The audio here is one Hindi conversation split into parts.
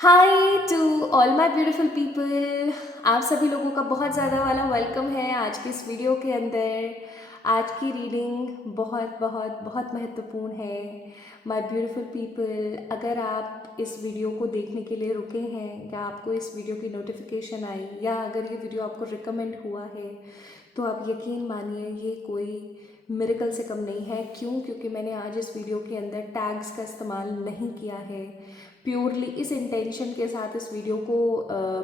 Hi to all my beautiful people. आप सभी लोगों का बहुत ज़्यादा वाला वेलकम है आज की इस वीडियो के अंदर। आज की रीडिंग बहुत बहुत बहुत महत्वपूर्ण है माय ब्यूटीफुल पीपल। अगर आप इस वीडियो को देखने के लिए रुके हैं या आपको इस वीडियो की नोटिफिकेशन आई या अगर ये वीडियो आपको रिकमेंड हुआ है तो आप यकीन मानिए ये कोई मिरेकल से कम नहीं है। क्योंकि मैंने आज इस वीडियो के अंदर टैग्स का इस्तेमाल नहीं किया है। प्योरली इस इंटेंशन के साथ इस वीडियो को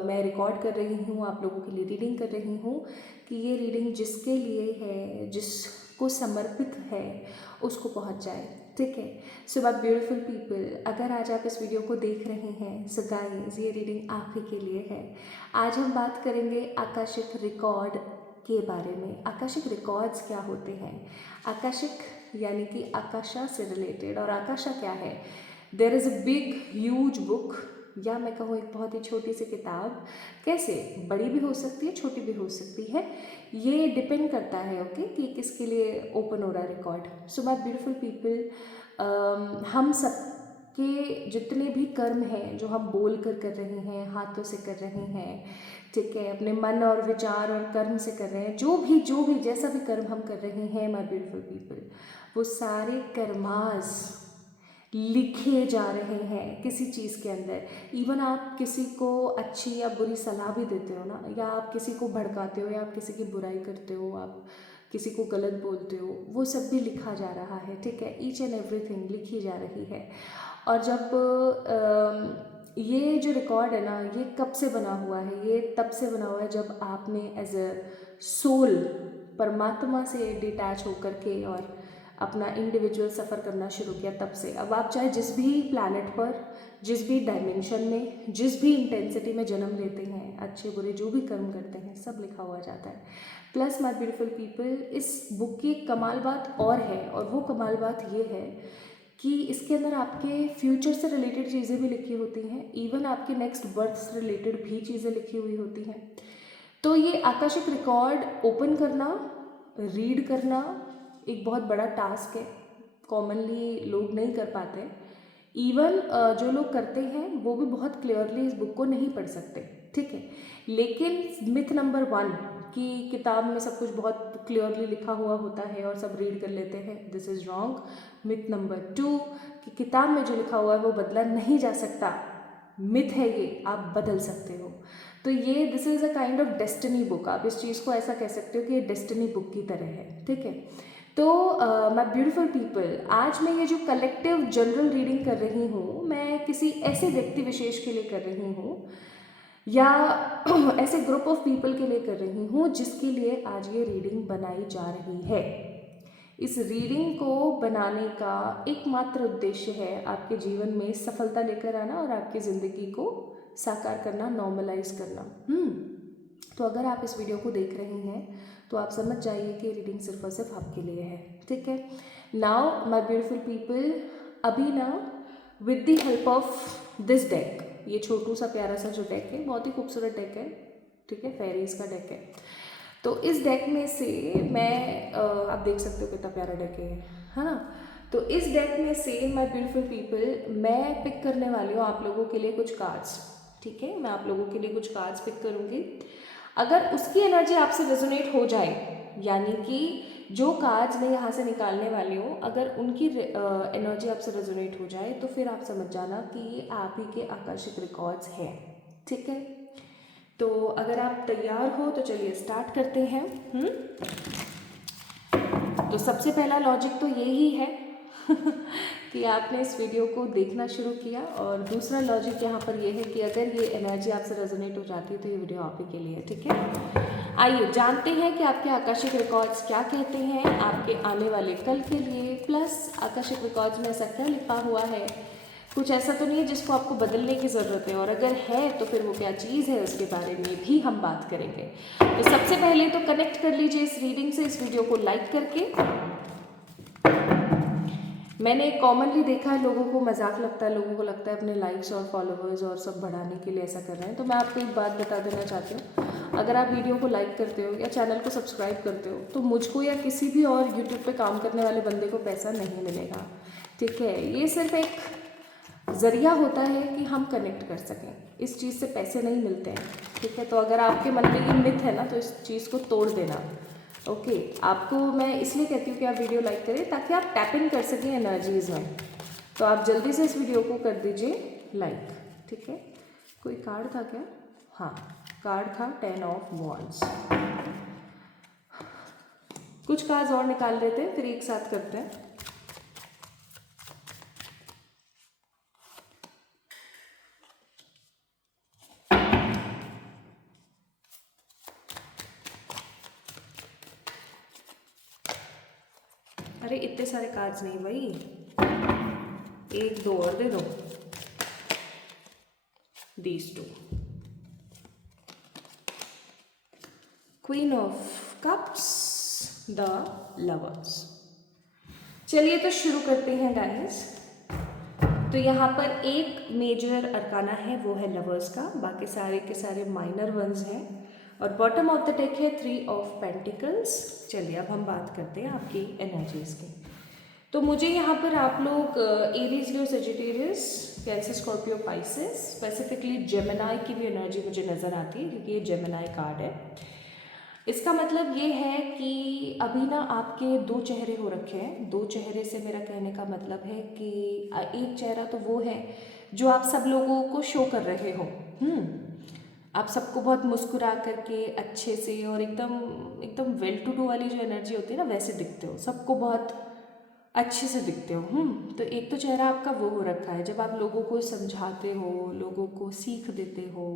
मैं रिकॉर्ड कर रही हूँ, आप लोगों के लिए रीडिंग कर रही हूँ कि ये रीडिंग जिसके लिए है, जिसको समर्पित है, उसको पहुँच जाए। ठीक है। सो माय ब्यूटीफुल पीपल, अगर आज आप इस वीडियो को देख रहे हैं सो गाइस ये रीडिंग आप ही के लिए है। आज हम बात करेंगे आकाशिक रिकॉर्ड के बारे में। आकाशिक रिकॉर्ड्स क्या होते हैं? आकाशिक यानी कि आकाशा से रिलेटेड। और आकाशा क्या है? There is a big huge book, या मैं कहूँ एक बहुत ही छोटी सी किताब। कैसे? बड़ी भी हो सकती है, छोटी भी हो सकती है, ये डिपेंड करता है ओके कि किसके लिए ओपन हो रहा है record. So my beautiful people, हम सब के जितने भी कर्म हैं जो हम बोल कर रहे हैं, हाथों से कर रहे हैं, ठीक है, अपने मन और विचार और कर्म से कर रहे हैं, जो भी जैसा भी कर्म हम कर रहे हैं माय ब्यूटीफुल पीपल, वो सारे कर्मास लिखे जा रहे हैं किसी चीज़ के अंदर। इवन आप किसी को अच्छी या बुरी सलाह भी देते हो ना, या आप किसी को भड़काते हो, या आप किसी की बुराई करते हो, आप किसी को गलत बोलते हो, वो सब भी लिखा जा रहा है। ठीक है, ईच एंड एवरीथिंग लिखी जा रही है। और जब ये जो रिकॉर्ड है ना, ये कब से बना हुआ है? ये तब से बना हुआ है जब आपने एज अ सोल परमात्मा से डिटैच होकर के और अपना इंडिविजुअल सफ़र करना शुरू किया, तब से। अब आप चाहे जिस भी प्लैनेट पर, जिस भी डायमेंशन में, जिस भी इंटेंसिटी में जन्म लेते हैं, अच्छे बुरे जो भी कर्म करते हैं, सब लिखा हुआ जाता है। प्लस माय ब्यूटीफुल पीपल, इस बुक की एक कमाल बात और है, और वो कमाल बात ये है कि इसके अंदर आपके फ्यूचर से रिलेटेड चीज़ें भी लिखी होती हैं, इवन आपके नेक्स्ट बर्थ से रिलेटेड भी चीज़ें लिखी हुई होती हैं। तो ये आकाशिक रिकॉर्ड ओपन करना, रीड करना एक बहुत बड़ा टास्क है। कॉमनली लोग नहीं कर पाते। इवन जो लोग करते हैं वो भी बहुत क्लियरली इस बुक को नहीं पढ़ सकते। ठीक है, लेकिन मिथ नंबर 1 कि किताब में सब कुछ बहुत क्लियरली लिखा हुआ होता है और सब रीड कर लेते हैं, this is wrong. Myth number 2 कि किताब में जो लिखा हुआ है वो बदला नहीं जा सकता, मिथ है ये, आप बदल सकते हो। तो ये this is a kind of destiny book, आप इस चीज़ को ऐसा कह सकते हो कि ये डेस्टिनी बुक की तरह है। ठीक है। तो माय ब्यूटीफुल पीपल, आज मैं ये जो कलेक्टिव जनरल रीडिंग कर रही हूँ, मैं किसी ऐसे व्यक्ति विशेष के लिए कर रही हूँ या ऐसे ग्रुप ऑफ पीपल के लिए कर रही हूँ जिसके लिए आज ये रीडिंग बनाई जा रही है। इस रीडिंग को बनाने का एकमात्र उद्देश्य है आपके जीवन में सफलता लेकर आना और आपकी ज़िंदगी को साकार करना, नॉर्मलाइज करना। तो अगर आप इस वीडियो को देख रहे हैं तो आप समझ जाइए कि रीडिंग सिर्फ और सिर्फ आपके लिए है। ठीक है। नाउ माय ब्यूटीफुल पीपल, अभी ना with the help of this deck, ये छोटू सा प्यारा सा जो डेक है, बहुत ही खूबसूरत डेक है, ठीक है, फेरीज का डेक है। तो इस डेक में से मैं आप देख सकते हो कितना प्यारा डेक है ना। तो इस डेक में से माय ब्यूटीफुल पीपल, मैं पिक करने वाली हूँ आप लोगों के लिए कुछ कार्ड्स। ठीक है, मैं आप लोगों के लिए कुछ कार्ड्स पिक करूँगी। अगर उसकी एनर्जी आपसे रेजोनेट हो जाए, यानी कि जो कार्ड्स मैं यहाँ से निकालने वाली हूँ, अगर उनकी एनर्जी आपसे रेजोनेट हो जाए तो फिर आप समझ जाना कि ये आप ही के आकाशिक रिकॉर्ड्स हैं। ठीक है। तो अगर आप तैयार हो तो चलिए स्टार्ट करते हैं। तो सबसे पहला लॉजिक तो यही है कि आपने इस वीडियो को देखना शुरू किया, और दूसरा लॉजिक यहाँ पर यह है कि अगर ये एनर्जी आपसे रेजोनेट हो जाती है तो ये वीडियो आप ही के लिए है। ठीक है, आइए जानते हैं कि आपके आकाशिक रिकॉर्ड्स क्या कहते हैं आपके आने वाले कल के लिए। प्लस आकाशिक रिकॉर्ड्स में ऐसा क्या लिखा हुआ है, कुछ ऐसा तो नहीं है जिसको आपको बदलने की ज़रूरत है, और अगर है तो फिर वो क्या चीज़ है उसके बारे में भी हम बात करेंगे। तो सबसे पहले तो कनेक्ट कर लीजिए इस रीडिंग से, इस वीडियो को लाइक करके। मैंने कॉमनली देखा है लोगों को मजाक लगता है, लोगों को लगता है अपने लाइक्स और फॉलोअर्स और सब बढ़ाने के लिए ऐसा कर रहे हैं। तो मैं आपको एक बात बता देना चाहती हूँ, अगर आप वीडियो को लाइक करते हो या चैनल को सब्सक्राइब करते हो तो मुझको या किसी भी और यूट्यूब पे काम करने वाले बंदे को पैसा नहीं मिलेगा। ठीक है, ये सिर्फ एक ज़रिया होता है कि हम कनेक्ट कर सकें। इस चीज़ से पैसे नहीं मिलते हैं, ठीक है। तो अगर आपके मन में ये मिथ है ना, तो इस चीज़ को तोड़ देना। ओके, आपको मैं इसलिए कहती हूँ कि आप वीडियो लाइक करें ताकि आप टैप इन कर सकें एनर्जीज़ में। तो आप जल्दी से इस वीडियो को कर दीजिए लाइक, ठीक है। कोई कार्ड था क्या? हाँ, कार्ड था 10 ऑफ वॉन्ड्स। कुछ कार्ड्स और निकाल लेते हैं, फिर एक साथ करते हैं। अरे इतने सारे कार्ड्स नहीं भाई, एक दो और दे दो। These two, queen of cups, the lovers. चलिए तो शुरू करते हैं गाइस। तो यहाँ पर एक मेजर अरकाना है, वो है लवर्स का, बाकी सारे के सारे माइनर वंस हैं। और बॉटम ऑफ द डेक है 3 ऑफ पेंटिकल्स। चलिए अब हम बात करते हैं आपकी एनर्जीज की। तो मुझे यहाँ पर आप लोग Aries, Leo, Sagittarius, Cancer, Scorpio, Pisces, specifically Gemini की भी एनर्जी मुझे नज़र आती है, क्योंकि ये जेमिनाई कार्ड है। इसका मतलब ये है कि अभी ना आपके दो चेहरे हो रखे हैं। दो चेहरे से मेरा कहने का मतलब है कि एक चेहरा तो वो है जो आप सब लोगों को शो कर रहे हो। आप सबको बहुत मुस्कुरा करके अच्छे से और एकदम एकदम वेल टू डू वाली जो एनर्जी होती है ना, वैसे दिखते हो, सबको बहुत अच्छे से दिखते हो। तो एक तो चेहरा आपका वो हो रखा है जब आप लोगों को समझाते हो, लोगों को सीख देते हो,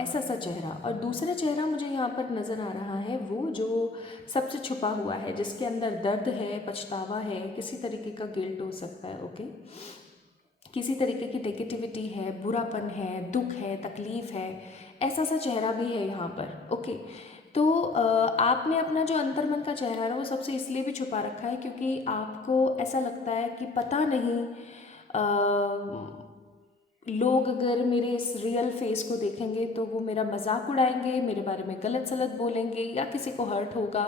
ऐसा सा चेहरा। और दूसरा चेहरा मुझे यहाँ पर नज़र आ रहा है वो जो सबसे छुपा हुआ है, जिसके अंदर दर्द है, पछतावा है, किसी तरीके का गिल्ट हो सकता है, ओके, किसी तरीके की नेगेटिविटी है, बुरापन है, दुख है, तकलीफ़ है, ऐसा सा चेहरा भी है यहाँ पर, ओके। तो आपने अपना जो अंतर्मन का चेहरा है ना, वो सबसे इसलिए भी छुपा रखा है क्योंकि आपको ऐसा लगता है कि पता नहीं लोग अगर मेरे इस रियल फेस को देखेंगे तो वो मेरा मजाक उड़ाएंगे, मेरे बारे में गलत सलत बोलेंगे, या किसी को हर्ट होगा।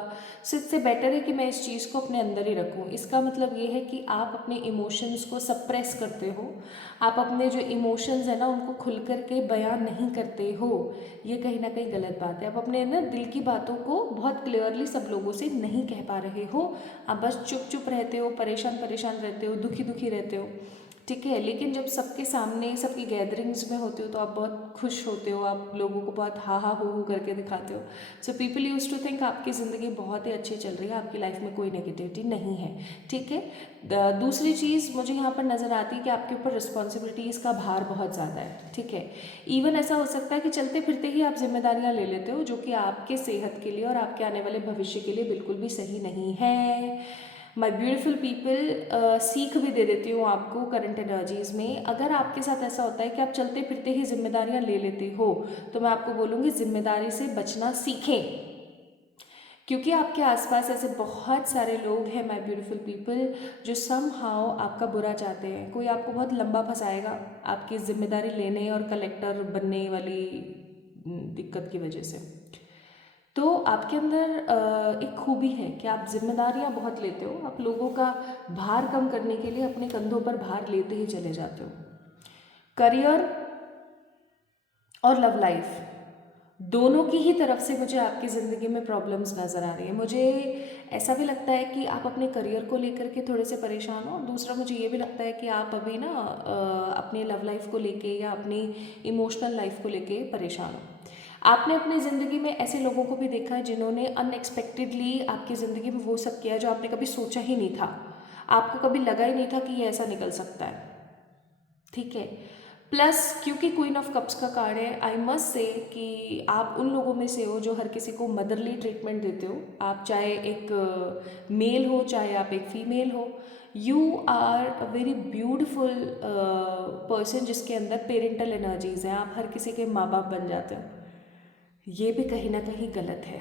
सो इससे बेटर है कि मैं इस चीज़ को अपने अंदर ही रखूँ। इसका मतलब ये है कि आप अपने इमोशंस को सप्रेस करते हो, आप अपने जो इमोशंस हैं ना उनको खुल कर के बयान नहीं करते हो। ये कहीं ना कहीं गलत बात है। आप अपने ना दिल की बातों को बहुत क्लियरली सब लोगों से नहीं कह पा रहे हो। आप बस चुप चुप रहते हो, परेशान परेशान रहते हो, दुखी दुखी रहते हो, ठीक है। लेकिन जब सबके सामने, सबकी गैदरिंग्स में होते हो तो आप बहुत खुश होते हो, आप लोगों को बहुत हा हा हो करके दिखाते हो। So people use to think आपकी ज़िंदगी बहुत ही अच्छी चल रही है, आपकी लाइफ में कोई नेगेटिविटी नहीं है, ठीक है। दूसरी चीज़ मुझे यहाँ पर नज़र आती है कि आपके ऊपर रिस्पॉन्सिबिलिटीज़ का भार बहुत ज़्यादा है, ठीक है। इवन ऐसा हो सकता है कि चलते फिरते ही आप जिम्मेदारियाँ ले लेते हो, जो कि आपके सेहत के लिए और आपके आने वाले भविष्य के लिए बिल्कुल भी सही नहीं है। माई ब्यूटिफुल पीपल, सीख भी दे देती हूँ आपको करंट एनर्जीज़ में। अगर आपके साथ ऐसा होता है कि आप चलते फिरते ही जिम्मेदारियाँ ले लेते हो, तो मैं आपको बोलूँगी जिम्मेदारी से बचना सीखें, क्योंकि आपके आसपास ऐसे बहुत सारे लोग हैं माय ब्यूटीफुल पीपल जो सम हाउ आपका बुरा चाहते हैं। कोई आपको बहुत लंबा फंसाएगा आपकी जिम्मेदारी लेने और कलेक्टर बनने वाली दिक्कत की वजह से। तो आपके अंदर एक खूबी है कि आप जिम्मेदारियां बहुत लेते हो, आप लोगों का भार कम करने के लिए अपने कंधों पर भार लेते ही चले जाते हो। करियर और लव लाइफ दोनों की ही तरफ से मुझे आपकी ज़िंदगी में प्रॉब्लम्स नज़र आ रही है। मुझे ऐसा भी लगता है कि आप अपने करियर को लेकर के थोड़े से परेशान हो। दूसरा मुझे ये भी लगता है कि आप अभी ना अपनी लव लाइफ को लेके या अपनी इमोशनल लाइफ को लेके परेशान हो। आपने अपनी ज़िंदगी में ऐसे लोगों को भी देखा है जिन्होंने अनएक्सपेक्टेडली आपकी ज़िंदगी में वो सब किया जो आपने कभी सोचा ही नहीं था, आपको कभी लगा ही नहीं था कि ये ऐसा निकल सकता है, ठीक है। प्लस क्योंकि क्वीन ऑफ कप्स का कार्ड है, आई मस्ट से कि आप उन लोगों में से हो जो हर किसी को मदरली ट्रीटमेंट देते हो। आप चाहे एक मेल हो, चाहे आप एक फीमेल हो, you are a very beautiful person जिसके अंदर पेरेंटल एनर्जीज हैं। आप हर किसी के माँ बाप बन जाते हो। ये भी कहीं ना कहीं गलत है,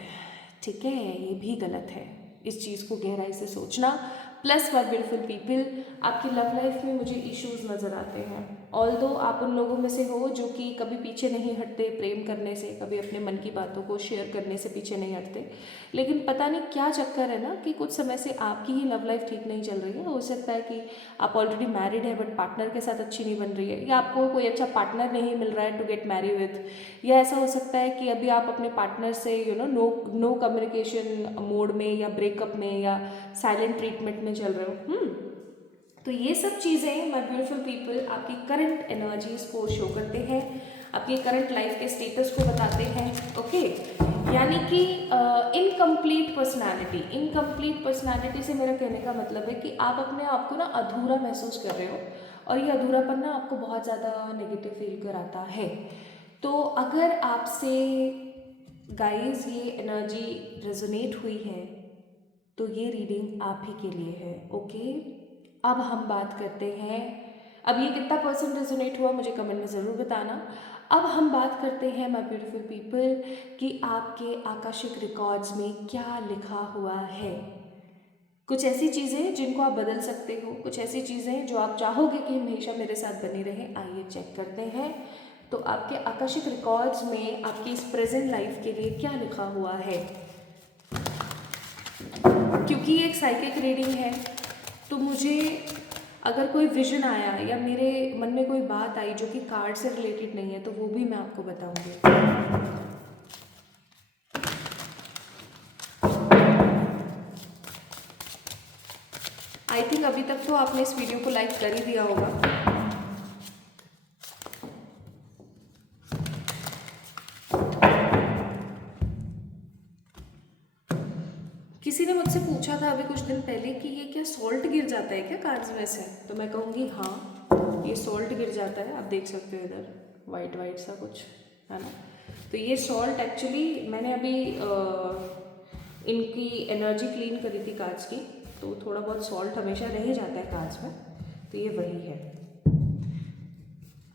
ठीक है, ये भी गलत है। इस चीज़ को गहराई से सोचना। प्लस माय ब्यूटीफुल पीपल, आपकी लव लाइफ में मुझे इश्यूज नज़र आते हैं। ऑल्दो आप उन लोगों में से हो जो कि कभी पीछे नहीं हटते प्रेम करने से, कभी अपने मन की बातों को शेयर करने से पीछे नहीं हटते, लेकिन पता नहीं क्या चक्कर है ना कि कुछ समय से आपकी ही लव लाइफ ठीक नहीं चल रही है। हो सकता है कि आप ऑलरेडी मैरिड है बट पार्टनर के साथ अच्छी नहीं बन रही है, या आपको कोई अच्छा पार्टनर नहीं मिल रहा है टू गेट मैरी विथ, या ऐसा हो सकता है कि अभी आप अपने पार्टनर से नो कम्युनिकेशन मोड में या ब्रेकअप में या साइलेंट ट्रीटमेंट में चल रहे हो। तो ये सब चीज़ें माय ब्यूटीफुल पीपल आपकी करंट एनर्जीज को शो करते हैं, आपकी करंट लाइफ के स्टेटस को बताते हैं। ओके, यानी कि इनकम्प्लीट पर्सनालिटी से मेरा कहने का मतलब है कि आप अपने आप को ना अधूरा महसूस कर रहे हो, और ये अधूरापन ना आपको बहुत ज़्यादा नेगेटिव फील कराता है। तो अगर आपसे गाइस ये एनर्जी रेजोनेट हुई है तो ये रीडिंग आप ही के लिए है। ओके, अब हम बात करते हैं, अब ये कितना परसेंट रेजोनेट हुआ मुझे कमेंट में ज़रूर बताना। अब हम बात करते हैं माय ब्यूटीफुल पीपल कि आपके आकाशिक रिकॉर्ड्स में क्या लिखा हुआ है। कुछ ऐसी चीज़ें जिनको आप बदल सकते हो, कुछ ऐसी चीज़ें जो आप चाहोगे कि हमेशा मेरे साथ बनी रहे। आइए चेक करते हैं तो आपके आकाशिक रिकॉर्ड्स में आपकी इस प्रेजेंट लाइफ के लिए क्या लिखा हुआ है। क्योंकि ये एक साइकिक रीडिंग है तो मुझे अगर कोई विजन आया या मेरे मन में कोई बात आई जो कि कार्ड से रिलेटेड नहीं है तो वो भी मैं आपको बताऊंगी। आई थिंक अभी तक तो आपने इस वीडियो को लाइक कर ही दिया होगा। किसी ने मुझसे पूछा था अभी कुछ दिन पहले कि ये क्या सॉल्ट गिर जाता है क्या कार्ड्स में से, तो मैं कहूँगी हाँ, ये सॉल्ट गिर जाता है। आप देख सकते हो इधर वाइट वाइट सा कुछ है ना, तो ये सॉल्ट एक्चुअली मैंने अभी इनकी एनर्जी क्लीन करी थी कार्ड्स की, तो थोड़ा बहुत सॉल्ट हमेशा रह ही जाता है कार्ड्स में, तो ये वही है।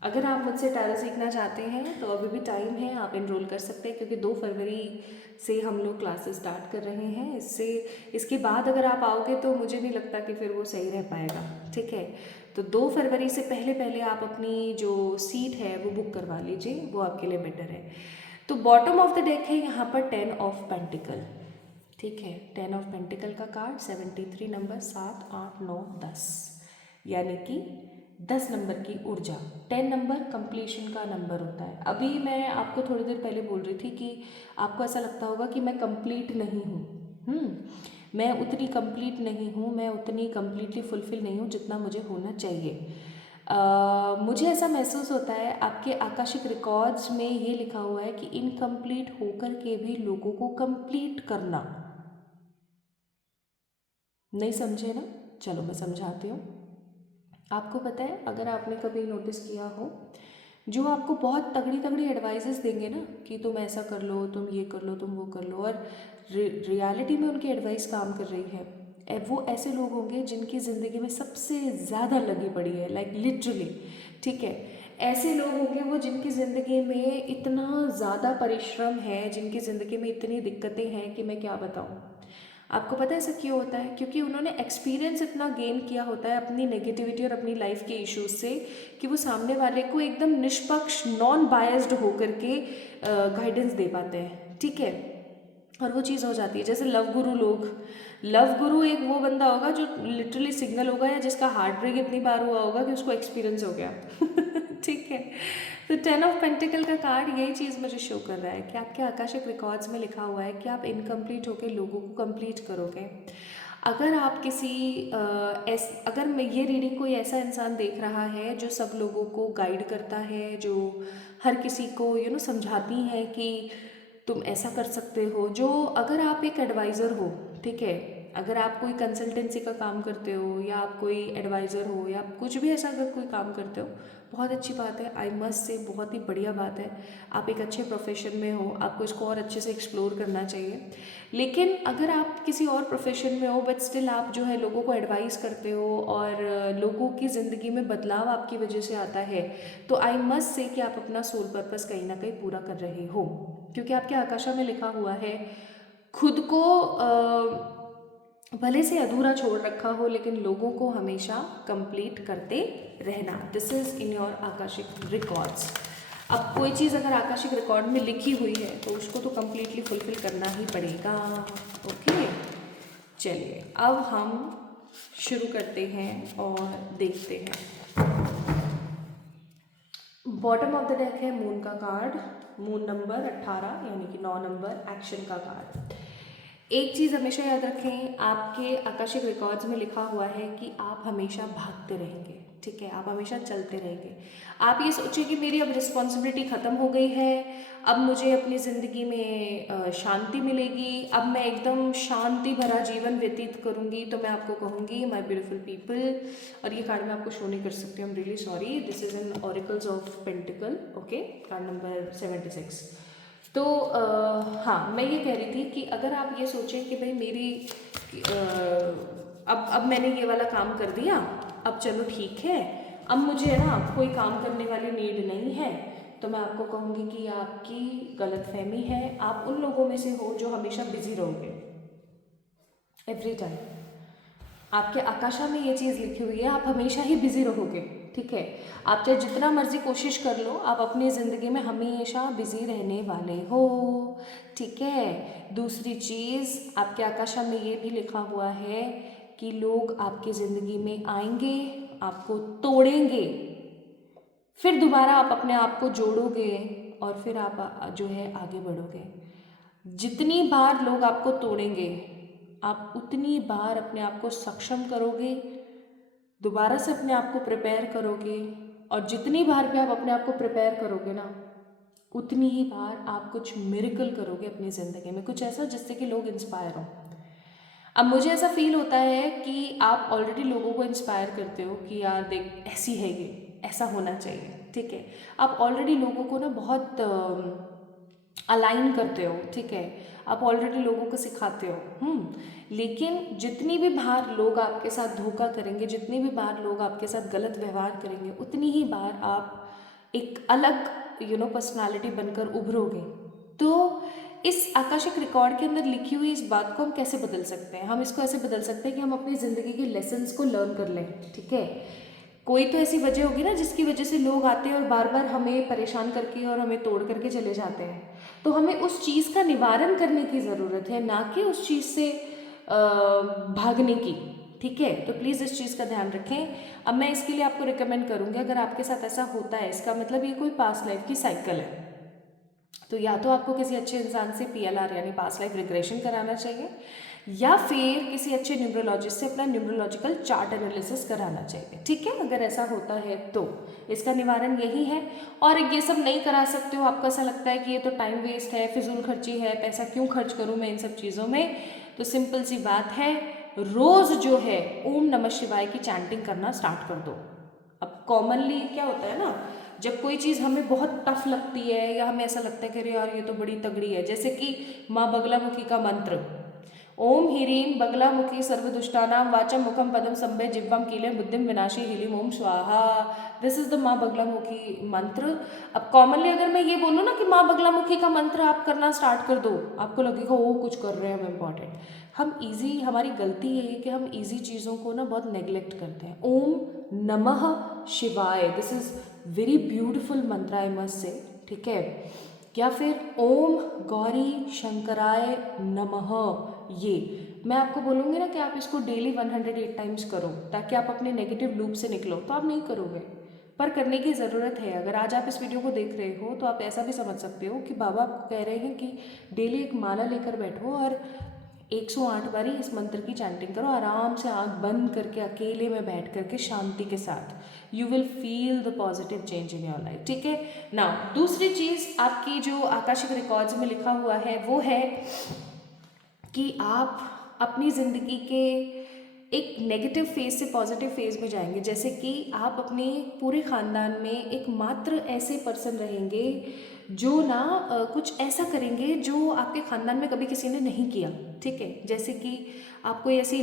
अगर आप मुझसे टैरो सीखना चाहते हैं तो अभी भी टाइम है, आप इनरोल कर सकते हैं क्योंकि 2 फरवरी से हम लोग क्लासेस स्टार्ट कर रहे हैं। इसके बाद अगर आप आओगे तो मुझे नहीं लगता कि फिर वो सही रह पाएगा, ठीक है। तो 2 फरवरी से पहले पहले आप अपनी जो सीट है वो बुक करवा लीजिए, वो आपके लिए बेटर है। तो बॉटम ऑफ द डेक है यहाँ पर 10 ऑफ पेंटिकल, ठीक है। 10 ऑफ पेंटिकल का कार्ड 73 नंबर, 7, 8, 9, 10, यानी कि 10 नंबर की ऊर्जा। 10 नंबर कंप्लीशन का नंबर होता है। अभी मैं आपको थोड़ी देर पहले बोल रही थी कि आपको ऐसा लगता होगा कि मैं कंप्लीट नहीं हूँ, मैं उतनी कंप्लीट नहीं हूँ, मैं उतनी कंप्लीटली फुलफिल नहीं हूँ जितना मुझे होना चाहिए। मुझे ऐसा महसूस होता है आपके आकाशिक रिकॉर्ड्स में ये लिखा हुआ है कि इनकम्प्लीट होकर के भी लोगों को कंप्लीट करना। नहीं समझे ना, चलो मैं समझाती हूँ। आपको पता है अगर आपने कभी नोटिस किया हो, जो आपको बहुत तगड़ी तगड़ी एडवाइजेस देंगे ना कि तुम ऐसा कर लो, तुम ये कर लो, तुम वो कर लो, और रियलिटी में उनकी एडवाइस काम कर रही है, वो ऐसे लोग होंगे जिनकी ज़िंदगी में सबसे ज़्यादा लगी पड़ी है, लाइक लिटरली, ठीक है। ऐसे लोग होंगे वो जिनकी ज़िंदगी में इतना ज़्यादा परिश्रम है, जिनकी ज़िंदगी में इतनी दिक्कतें हैं कि मैं क्या बताऊँ। आपको पता है ऐसा क्यों होता है? क्योंकि उन्होंने एक्सपीरियंस इतना गेन किया होता है अपनी नेगेटिविटी और अपनी लाइफ के इश्यूज से कि वो सामने वाले को एकदम निष्पक्ष नॉन बायस्ड होकर के गाइडेंस दे पाते हैं, ठीक है। और वो चीज़ हो जाती है जैसे लव गुरु लोग, लव गुरु एक वो बंदा होगा जो लिटरली सिंगल होगा या जिसका हार्ट ब्रेक इतनी बार हुआ होगा कि उसको एक्सपीरियंस हो गया ठीक है। तो 10 ऑफ पेंटिकल का कार्ड यही चीज़ मुझे शो कर रहा है कि आपके आकाशिक रिकॉर्ड्स में लिखा हुआ है कि आप इनकम्प्लीट होकर लोगों को कंप्लीट करोगे। अगर आप अगर मैं ये रीडिंग कोई ऐसा इंसान देख रहा है जो सब लोगों को गाइड करता है, जो हर किसी को समझाती है कि तुम ऐसा कर सकते हो, जो अगर आप एक एडवाइज़र हो, ठीक है, अगर आप कोई कंसल्टेंसी का काम करते हो या आप कोई एडवाइज़र हो या आप कुछ भी ऐसा अगर कोई काम करते हो, बहुत अच्छी बात है। आई मस्ट से बहुत ही बढ़िया बात है। आप एक अच्छे प्रोफेशन में हो, आपको इसको और अच्छे से एक्सप्लोर करना चाहिए। लेकिन अगर आप किसी और प्रोफेशन में हो बट स्टिल आप जो है लोगों को एडवाइस करते हो और लोगों की ज़िंदगी में बदलाव आपकी वजह से आता है, तो आई मस्ट से कि आप अपना सोल पर्पस कहीं ना कहीं पूरा कर रहे हो, क्योंकि आपके आकाशा में लिखा हुआ है खुद को भले से अधूरा छोड़ रखा हो, लेकिन लोगों को हमेशा कंप्लीट करते रहना। This is in your Akashic records. अब कोई चीज़ अगर आकाशिक रिकॉर्ड में लिखी हुई है तो उसको तो कंप्लीटली फुलफिल करना ही पड़ेगा। ओके, चलिए अब हम शुरू करते हैं और देखते हैं। बॉटम ऑफ द डेक है मून का कार्ड, मून नंबर 18 यानी कि 9 नंबर, एक्शन का कार्ड। एक चीज़ हमेशा याद रखें, आपके आकाशिक रिकॉर्ड्स में लिखा हुआ है कि आप हमेशा भागते रहेंगे, ठीक है, आप हमेशा चलते रहेंगे। आप ये सोचिए कि मेरी अब रिस्पॉन्सिबिलिटी ख़त्म हो गई है, अब मुझे अपनी ज़िंदगी में शांति मिलेगी, अब मैं एकदम शांति भरा जीवन व्यतीत करूँगी। तो मैं आपको कहूँगी माय ब्यूटीफुल पीपल, और ये कार्ड मैं आपको शो नहीं कर सकती, I am really sorry, this is an auricles of pentacle, okay, card number 76। तो हाँ, मैं ये कह रही थी कि अगर आप ये सोचें कि भाई मेरी अब मैंने ये वाला काम कर दिया, अब चलो ठीक है, अब मुझे ना कोई काम करने वाली नीड नहीं है, तो मैं आपको कहूँगी कि आपकी गलतफहमी है। आप उन लोगों में से हो जो हमेशा बिजी रहोगे, एवरी टाइम। आपके आकाशा में ये चीज़ लिखी हुई है, आप हमेशा ही बिजी रहोगे, ठीक है। आप चाहे जितना मर्जी कोशिश कर लो, आप अपनी ज़िंदगी में हमेशा बिजी रहने वाले हो, ठीक है। दूसरी चीज़, आपके आकाशा में ये भी लिखा हुआ है कि लोग आपकी ज़िंदगी में आएंगे, आपको तोड़ेंगे, फिर दोबारा आप अपने आप को जोड़ोगे और फिर आप जो है आगे बढ़ोगे। जितनी बार लोग आपको तोड़ेंगे, आप उतनी बार अपने आप को सक्षम करोगे, दोबारा से अपने आप को प्रिपेयर करोगे, और जितनी बार भी आप अपने आप को प्रिपेयर करोगे ना, उतनी ही बार आप कुछ मिरेकल करोगे अपनी ज़िंदगी में, कुछ ऐसा जिससे कि लोग इंस्पायर हों। अब मुझे ऐसा फील होता है कि आप ऑलरेडी लोगों को इंस्पायर करते हो कि यार देख ऐसी है ये, ऐसा होना चाहिए, ठीक है। आप ऑलरेडी लोगों को ना बहुत अलाइन करते हो, ठीक है, आप ऑलरेडी लोगों को सिखाते हो। लेकिन जितनी भी बार लोग आपके साथ धोखा करेंगे, जितनी भी बार लोग आपके साथ गलत व्यवहार करेंगे, उतनी ही बार आप एक अलग पर्सनालिटी बनकर उभरोगे। तो इस आकाशिक रिकॉर्ड के अंदर लिखी हुई इस बात को हम कैसे बदल सकते हैं? हम इसको ऐसे बदल सकते हैं कि हम अपनी ज़िंदगी के लेसन्स को लर्न कर लें, ठीक है। कोई तो ऐसी वजह होगी ना जिसकी वजह से लोग आते हैं और बार बार हमें परेशान करके और हमें तोड़ करके चले जाते हैं। तो हमें उस चीज़ का निवारण करने की ज़रूरत है, ना कि उस चीज़ से भागने की, ठीक है। तो प्लीज़ इस चीज़ का ध्यान रखें। अब मैं इसके लिए आपको रिकमेंड करूँगी, अगर आपके साथ ऐसा होता है, इसका मतलब ये कोई पास्ट लाइफ की साइकिल है, तो या तो आपको किसी अच्छे इंसान से PLR यानी पास्ट लाइफ रिग्रेशन कराना चाहिए, या फिर किसी अच्छे न्यूमरोलॉजिस्ट से अपना न्यूमरोलॉजिकल चार्ट एनालिसिस कराना चाहिए, ठीक है। अगर ऐसा होता है तो इसका निवारण यही है। और ये सब नहीं करा सकते हो, आपको ऐसा लगता है कि ये तो टाइम वेस्ट है, फिजूल खर्ची है, पैसा क्यों खर्च करूँ मैं इन सब चीज़ों में, तो सिंपल सी बात है, रोज़ जो है ओम नमः शिवाय की चैंटिंग करना स्टार्ट कर दो। अब कॉमनली क्या होता है ना, जब कोई चीज़ हमें बहुत टफ लगती है या हमें ऐसा लगता है कि अरे यार ये तो बड़ी तगड़ी है, जैसे कि माँ बगलामुखी का मंत्र, ओम ह्रीं बगलामुखी सर्वदुष्टानां वाचम मुखम पदम संभय जिह्वम कीले बुद्धिम विनाशी ह्रीं ओम स्वाहा, दिस इज द माँ बगलामुखी मंत्र। अब कॉमनली अगर मैं ये बोलूँ ना कि माँ बगलामुखी का मंत्र आप करना स्टार्ट कर दो, आपको लगेगा वो कुछ कर रहे हैं हम इम्पॉर्टेंट। हमारी गलती ये है कि हम ईजी चीज़ों को ना बहुत नेग्लेक्ट करते हैं। ओम नमः शिवाय, दिस इज वेरी ब्यूटिफुल मंत्र आई मस्ट से, ठीक है। या फिर ओम गौरी शंकराय नमः, ये मैं आपको बोलूँगी ना कि आप इसको डेली 108 टाइम्स करो, ताकि आप अपने नेगेटिव लूप से निकलो। तो आप नहीं करोगे, पर करने की ज़रूरत है। अगर आज आप इस वीडियो को देख रहे हो तो आप ऐसा भी समझ सकते हो कि बाबा आपको कह रहे हैं कि डेली एक माला लेकर बैठो और 108 बारी इस मंत्र की चैंटिंग करो, आराम से आंख बंद करके अकेले में बैठ करके शांति के साथ। You will feel the positive change in your life, ठीक है ना। दूसरी चीज़ आपकी जो आकाशिक रिकॉर्ड्स में लिखा हुआ है वो है कि आप अपनी ज़िंदगी के एक नेगेटिव फेज से पॉजिटिव फेज में जाएंगे। जैसे कि आप अपने पूरे ख़ानदान में एकमात्र ऐसे पर्सन रहेंगे जो ना कुछ ऐसा करेंगे जो आपके ख़ानदान में कभी किसी ने नहीं किया, ठीक है। जैसे कि आप कोई ऐसी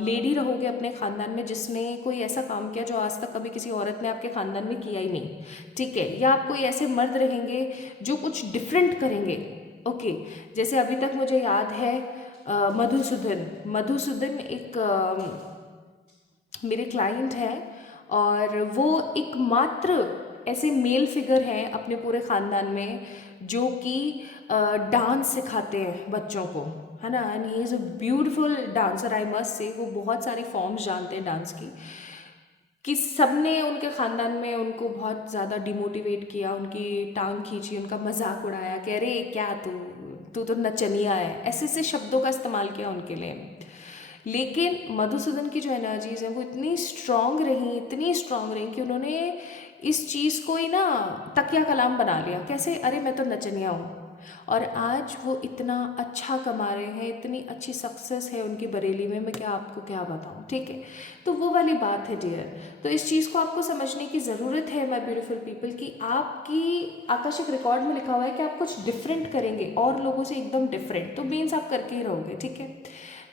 लेडी रहोगे अपने ख़ानदान में जिसने कोई ऐसा काम किया जो आज तक कभी किसी औरत ने आपके ख़ानदान में किया ही नहीं, ठीक है। या आप कोई ऐसे मर्द रहेंगे जो कुछ डिफरेंट करेंगे, ओके। जैसे अभी तक मुझे याद है मधुसूदन एक मेरे क्लाइंट हैं, और वो एकमात्र ऐसे मेल फिगर हैं अपने पूरे ख़ानदान में जो कि डांस सिखाते हैं बच्चों को, है ना। And he is a beautiful dancer, I must say. वो बहुत सारी फॉर्म्स जानते हैं डांस की, कि सबने उनके ख़ानदान में उनको बहुत ज़्यादा डिमोटिवेट किया, उनकी टांग खींची, उनका मजाक उड़ाया कि अरे क्या तू तू तो नचनिया है, ऐसे ऐसे शब्दों का इस्तेमाल किया उनके लिए। लेकिन मधुसूदन की जो एनर्जीज हैं वो इतनी स्ट्रांग रही, इतनी स्ट्रांग रही कि उन्होंने इस चीज़ को ही ना तकिया कलाम बना लिया। कैसे? अरे मैं तो नचनिया हूँ। और आज वो इतना अच्छा कमा रहे हैं, इतनी अच्छी सक्सेस है उनकी बरेली में, मैं क्या आपको क्या बताऊँ, ठीक है। तो वो वाली बात है डियर। तो इस चीज़ को आपको समझने की ज़रूरत है माय ब्यूटीफुल पीपल, कि आपकी आकाशिक रिकॉर्ड में लिखा हुआ है कि आप कुछ डिफरेंट करेंगे और लोगों से एकदम डिफरेंट, तो मीन्स आप करके ही रहोगे, ठीक है।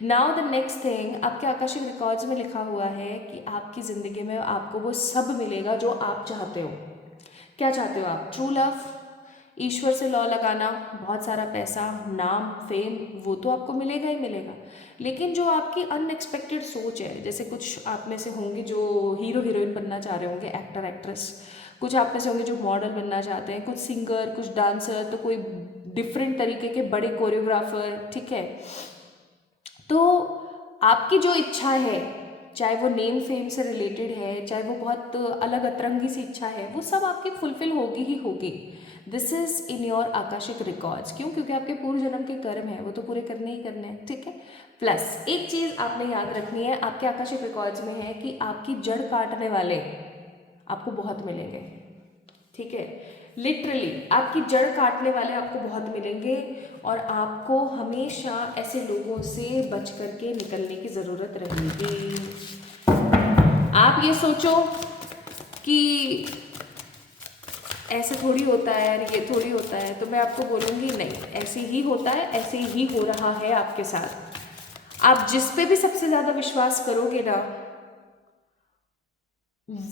नाउ द नेक्स्ट थिंग, आपके आकाशिक रिकॉर्ड्स में लिखा हुआ है कि आपकी ज़िंदगी में आपको वो सब मिलेगा जो आप चाहते हो। क्या चाहते हो आप? ट्रू लव, ईश्वर से लॉ लगाना, बहुत सारा पैसा, नाम, फेम, वो तो आपको मिलेगा ही मिलेगा। लेकिन जो आपकी अनएक्सपेक्टेड सोच है, जैसे कुछ आप में से होंगे जो हीरो हीरोइन बनना चाह रहे होंगे, एक्टर एक्ट्रेस, कुछ आप में से होंगे जो मॉडल बनना चाहते हैं, कुछ सिंगर, कुछ डांसर, तो कोई डिफरेंट तरीके के बड़े कोरियोग्राफर, ठीक है। तो आपकी जो इच्छा है, चाहे वो नेम फेम से रिलेटेड है, चाहे वो बहुत अलग अतरंगी सी इच्छा है, वो सब आपकी फुलफिल होगी ही होगी। This is in your Akashic records. क्यों? क्योंकि आपके पूर्व जन्म के कर्म हैं, वो तो पूरे करने ही करने हैं, ठीक है। प्लस एक चीज़ आपने याद रखनी है, आपके आकाशिक रिकॉर्ड्स में है कि आपकी जड़ काटने वाले आपको बहुत मिलेंगे, ठीक है। लिटरली आपकी जड़ काटने वाले आपको बहुत मिलेंगे, और आपको हमेशा ऐसे लोगों से बच करके निकलने की ज़रूरत रहेगी। आप ये सोचो कि ऐसे थोड़ी होता है यार, ये थोड़ी होता है, तो मैं आपको बोलूँगी नहीं, ऐसे ही होता है, ऐसे ही हो रहा है आपके साथ। आप जिस पे भी सबसे ज़्यादा विश्वास करोगे ना,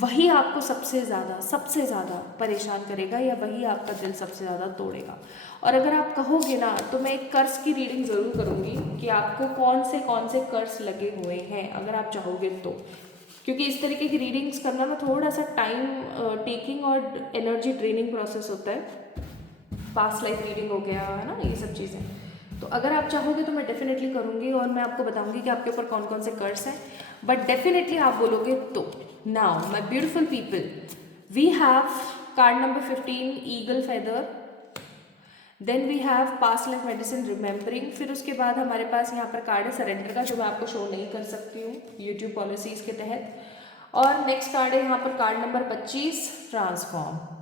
वही आपको सबसे ज़्यादा परेशान करेगा, या वही आपका दिल सबसे ज़्यादा तोड़ेगा। और अगर आप कहोगे ना, तो मैं एक कर्स की रीडिंग ज़रूर करूँगी कि आपको कौन से कर्स लगे हुए हैं, अगर आप चाहोगे तो। क्योंकि इस तरीके की रीडिंग्स करना ना थोड़ा सा टाइम टेकिंग और एनर्जी ड्रेनिंग प्रोसेस होता है। पास्ट लाइफ रीडिंग हो गया, है ना, ये सब चीज़ें। तो अगर आप चाहोगे तो मैं डेफिनेटली करूँगी, और मैं आपको बताऊँगी कि आपके ऊपर कौन कौन से कर्स हैं। बट डेफिनेटली आप बोलोगे तो। Now my beautiful people, we have card number 15, eagle feather. Then we have past life medicine remembering. फिर उसके बाद हमारे पास यहाँ पर कार्ड है सरेंडर का, जो मैं आपको शो नहीं कर सकती हूँ यूट्यूब पॉलिसीज़ के तहत। और नेक्स्ट कार्ड है यहाँ पर कार्ड नंबर 25, ट्रांसफॉर्म।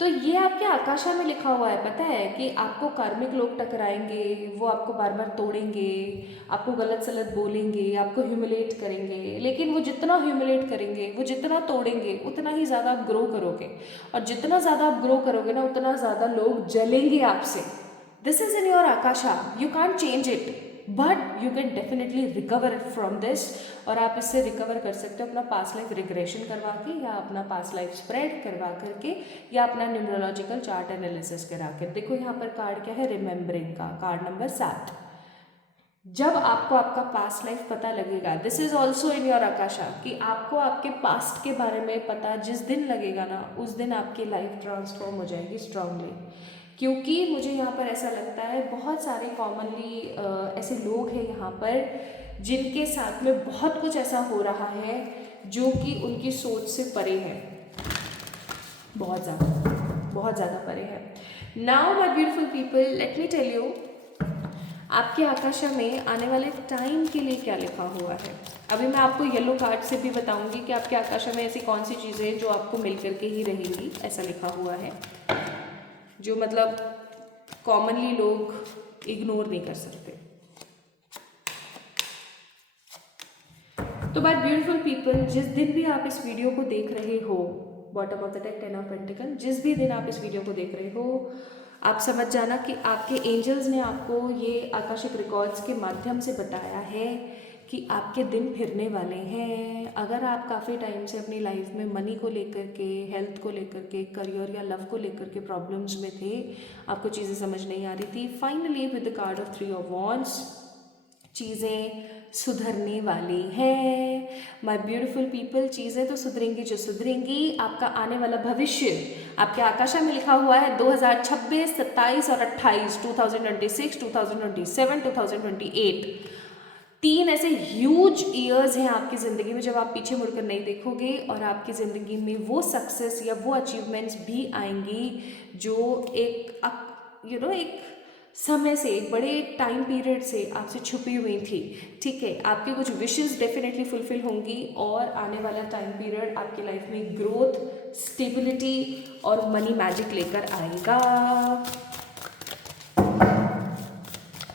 तो ये आपके आकाशा में लिखा हुआ है, पता है, कि आपको कार्मिक लोग टकराएंगे, वो आपको बार बार तोड़ेंगे, आपको गलत सलत बोलेंगे, आपको ह्यूमिलेट करेंगे। लेकिन वो जितना ह्यूमिलेट करेंगे, वो जितना तोड़ेंगे, उतना ही ज़्यादा आप ग्रो करोगे। और जितना ज़्यादा आप ग्रो करोगे ना, उतना ज़्यादा लोग जलेंगे आपसे। This is in your akasha, you can't change it, but you can definitely recover from this. और आप इससे रिकवर कर सकते हो अपना पास्ट लाइफ रिग्रेशन करवा के, या अपना पास्ट लाइफ स्प्रेड करवा करके, या अपना न्यूमरोलॉजिकल चार्ट एनालिसिस करा के। देखो यहाँ पर कार्ड क्या है, रिमेंबरिंग का, कार्ड नंबर 7। जब आपको आपका पास्ट लाइफ पता लगेगा, this is also in your akasha, कि आपको आपके पास्ट के बारे में पता जिस दिन लगेगा ना, उस दिन आपकी लाइफ ट्रांसफॉर्म हो जाएगी स्ट्रांगली। क्योंकि मुझे यहाँ पर ऐसा लगता है, बहुत सारे कॉमनली ऐसे लोग हैं यहाँ पर जिनके साथ में बहुत कुछ ऐसा हो रहा है जो कि उनकी सोच से परे है, बहुत ज़्यादा परे है। Now my beautiful people, let me tell you, आपके आकाशा में आने वाले टाइम के लिए क्या लिखा हुआ है। अभी मैं आपको येलो कार्ड से भी बताऊंगी कि आपके आकाशा में ऐसी कौन सी चीज़ें हैं जो आपको मिल करके ही रहेंगी, ऐसा लिखा हुआ है, जो मतलब कॉमनली लोग इग्नोर नहीं कर सकते। तो बाय ब्यूटीफुल पीपल, जिस दिन भी आप इस वीडियो को देख रहे हो, bottom of the deck 10 of pentacle, जिस भी दिन आप इस वीडियो को देख रहे हो, आप समझ जाना कि आपके एंजल्स ने आपको ये आकाशिक रिकॉर्ड्स के माध्यम से बताया है कि आपके दिन फिरने वाले हैं। अगर आप काफ़ी टाइम से अपनी लाइफ में मनी को लेकर के, हेल्थ को लेकर के, करियर या लव को लेकर के प्रॉब्लम्स में थे, आपको चीज़ें समझ नहीं आ रही थी, finally with the card of 3 of wands, चीज़ें सुधरने वाली हैं। माय ब्यूटीफुल पीपल, चीज़ें तो सुधरेंगी जो सुधरेंगी। आपका आने वाला भविष्य आपके आकाशा में लिखा हुआ है 2026, 27 और 28, 2026, 2027, 2028। 3 ऐसे ह्यूज ईयर्स हैं आपकी ज़िंदगी में जब आप पीछे मुड़कर नहीं देखोगे, और आपकी ज़िंदगी में वो सक्सेस या वो अचीवमेंट्स भी आएंगी जो एक एक समय से, एक बड़े टाइम पीरियड से आपसे छुपी हुई थी। ठीक है, आपकी कुछ विशेस डेफिनेटली फुलफिल होंगी, और आने वाला टाइम पीरियड आपकी लाइफ में ग्रोथ, स्टेबिलिटी और मनी मैजिक लेकर आएगा।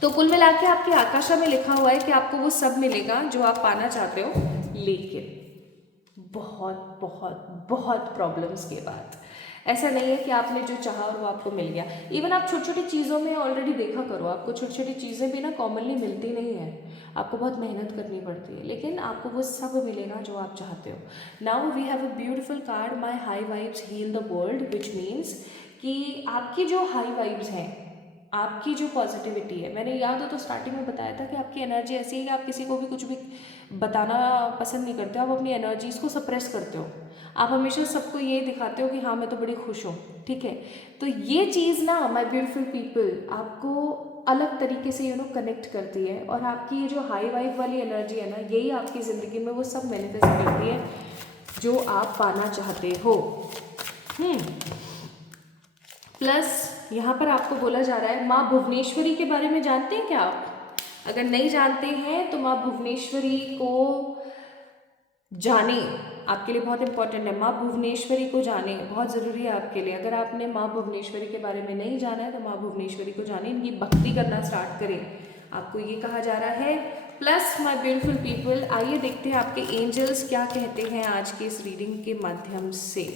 तो कुल मिला के आपके आकाशा में लिखा हुआ है कि आपको वो सब मिलेगा जो आप पाना चाहते हो, लेकिन बहुत बहुत बहुत प्रॉब्लम्स के बाद। ऐसा नहीं है कि आपने जो चाहा और वो आपको मिल गया। इवन आप छोटी छोटी चीज़ों में ऑलरेडी देखा करो, आपको छोटी छोटी चीज़ें भी ना कॉमनली मिलती नहीं है, आपको बहुत मेहनत करनी पड़ती है, लेकिन आपको वो सब मिलेगा जो आप चाहते हो। Now we have a beautiful card, my high vibes heal the world, which means कि आपकी जो हाई वाइब्स हैं, आपकी जो पॉजिटिविटी है, मैंने याद हो तो स्टार्टिंग में बताया था कि आपकी एनर्जी ऐसी है कि आप किसी को भी कुछ भी बताना पसंद नहीं करते हो, आप अपनी एनर्जीज को सप्रेस करते हो, आप हमेशा सबको ये दिखाते हो कि हाँ मैं तो बड़ी खुश हूँ। ठीक है, तो ये चीज़ ना माय ब्यूटीफुल पीपल आपको अलग तरीके से कनेक्ट करती है, और आपकी ये जो हाई वाइब वाली एनर्जी है ना, यही आपकी ज़िंदगी में वो सब मैनिफेस्ट करती है जो आप पाना चाहते हो। प्लस यहाँ पर आपको बोला जा रहा है, माँ भुवनेश्वरी के बारे में जानते हैं क्या आप? अगर नहीं जानते हैं तो माँ भुवनेश्वरी को जाने, आपके लिए बहुत इंपॉर्टेंट है। माँ भुवनेश्वरी को जाने, बहुत ज़रूरी है आपके लिए। अगर आपने माँ भुवनेश्वरी के बारे में नहीं जाना है तो माँ भुवनेश्वरी को जाने, इनकी भक्ति करना स्टार्ट करें, आपको ये कहा जा रहा है। प्लस माय ब्यूटीफुल पीपल, आइए देखते हैं आपके एंजल्स क्या कहते हैं आज के इस रीडिंग के माध्यम से।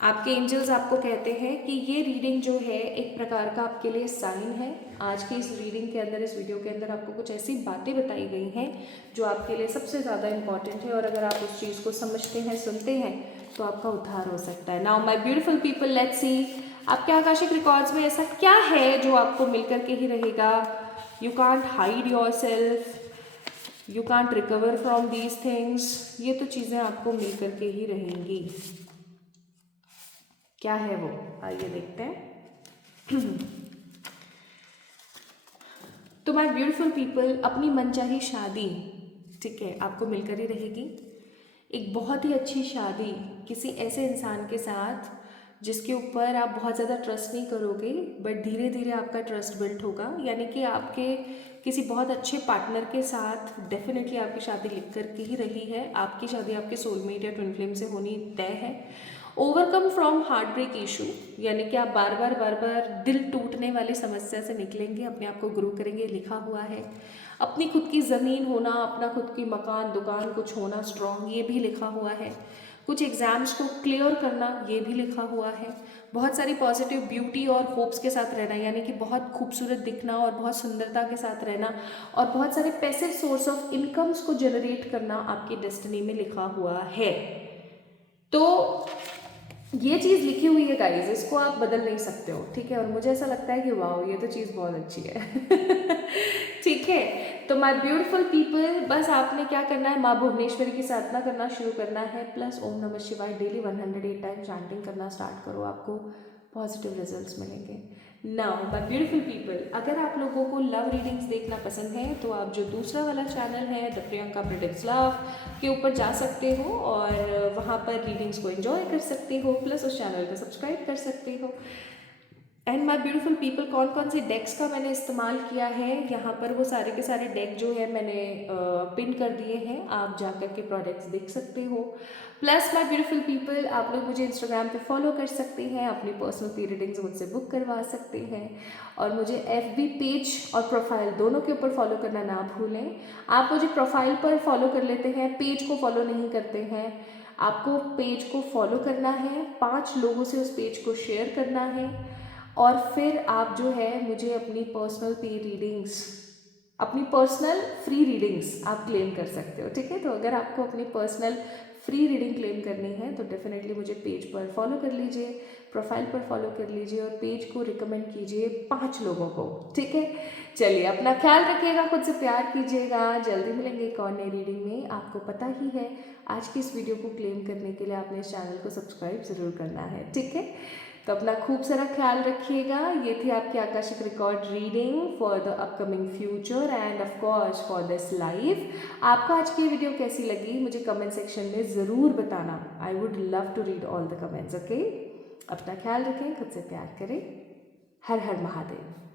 आपके एंजल्स आपको कहते हैं कि ये रीडिंग जो है एक प्रकार का आपके लिए साइन है। आज की इस रीडिंग के अंदर, इस वीडियो के अंदर आपको कुछ ऐसी बातें बताई गई हैं जो आपके लिए सबसे ज़्यादा इंपॉर्टेंट है, और अगर आप उस चीज़ को समझते हैं, सुनते हैं, तो आपका उद्धार हो सकता है। Now my beautiful people, let's see आपके आकाशिक रिकॉर्ड्स में ऐसा क्या है जो आपको मिलकर के ही रहेगा। You can't hide your self, you can't recover from these things, ये तो चीज़ें आपको मिल करके ही रहेंगी। क्या है वो, आइए देखते हैं। तो माय ब्यूटीफुल पीपल, अपनी मनचाही शादी, ठीक है, आपको मिलकर ही रहेगी। एक बहुत ही अच्छी शादी किसी ऐसे इंसान के साथ जिसके ऊपर आप बहुत ज़्यादा ट्रस्ट नहीं करोगे, बट धीरे धीरे आपका ट्रस्ट बिल्ड होगा। यानी कि आपके किसी बहुत अच्छे पार्टनर के साथ डेफिनेटली आपकी शादी लिख कर के ही रही है। आपकी शादी आपके सोलमेट या ट्विन फ्लेम से होनी तय है। Overcome from heartbreak issue, यानी कि आप बार बार दिल टूटने वाली समस्या से निकलेंगे, अपने आप को ग्रो करेंगे, लिखा हुआ है। अपनी खुद की ज़मीन होना, अपना खुद की मकान दुकान कुछ होना स्ट्रॉन्ग, ये भी लिखा हुआ है। कुछ एग्जाम्स को क्लियर करना, ये भी लिखा हुआ है। बहुत सारी पॉजिटिव ब्यूटी और होप्स के साथ रहना, यानी कि बहुत खूबसूरत दिखना और बहुत सुंदरता के साथ रहना, और बहुत सारे पैसिव सोर्स ऑफ इनकम्स को जनरेट करना आपकी डेस्टिनी में लिखा हुआ है। तो ये चीज़ लिखी हुई है गाइस, इसको आप बदल नहीं सकते हो। ठीक है, और मुझे ऐसा लगता है कि वाह ये तो चीज़ बहुत अच्छी है। ठीक है, तो माय ब्यूटीफुल पीपल, बस आपने क्या करना है, माँ भुवनेश्वरी की साधना करना शुरू करना है, प्लस ओम नमः शिवाय डेली 108 टाइम चैंटिंग करना स्टार्ट करो, आपको पॉजिटिव रिजल्ट्स मिलेंगे। नाउ माय ब्यूटीफुल पीपल, अगर आप लोगों को लव रीडिंग्स देखना पसंद है तो आप जो दूसरा वाला चैनल है द प्रियंका प्रेडिक्ट्स लव के ऊपर जा सकते हो, और वहाँ पर रीडिंग्स को एंजॉय कर सकते हो, प्लस उस चैनल को सब्सक्राइब कर सकते हो। एंड माय ब्यूटीफुल पीपल, कौन कौन से डेक्स का मैंने इस्तेमाल किया है, यहाँ पर वो सारे के सारे डेक जो है मैंने पिन कर दिए हैं, आप जाकर के प्रोडक्ट्स देख सकते हो। प्लस माय ब्यूटीफुल पीपल, आप लोग मुझे इंस्टाग्राम पे फॉलो कर सकते हैं, अपनी पर्सनल पी रीडिंग्स मुझसे बुक करवा सकते हैं, और मुझे FB पेज और प्रोफाइल दोनों के ऊपर फॉलो करना ना भूलें। आप मुझे प्रोफाइल पर फॉलो कर लेते हैं, पेज को फॉलो नहीं करते हैं। आपको पेज को फॉलो करना है, 5 लोगों से उस पेज को शेयर करना है, और फिर आप जो है मुझे अपनी पर्सनल पे रीडिंग्स, अपनी पर्सनल फ्री रीडिंग्स आप क्लेम कर सकते हो। ठीक है, तो अगर आपको अपनी पर्सनल फ्री रीडिंग क्लेम करनी है तो डेफिनेटली मुझे पेज पर फॉलो कर लीजिए, प्रोफाइल पर फॉलो कर लीजिए और पेज को रिकमेंड कीजिए 5 लोगों को, ठीक है। चलिए अपना ख्याल रखिएगा, खुद से प्यार कीजिएगा। जल्दी मिलेंगे एक और नई रीडिंग में। आपको पता ही है आज की इस वीडियो को क्लेम करने के लिए आपने इस चैनल को सब्सक्राइब ज़रूर करना है, ठीक है। तो अपना खूब सारा ख्याल रखिएगा। ये थी आपकी Akashic record reading for the upcoming future end of course for this life. आपको आज की वीडियो कैसी लगी मुझे कमेंट सेक्शन में ज़रूर बताना। I would love to read all the comments, okay. अपना ख्याल रखें, खुद से प्यार करें। हर हर महादेव।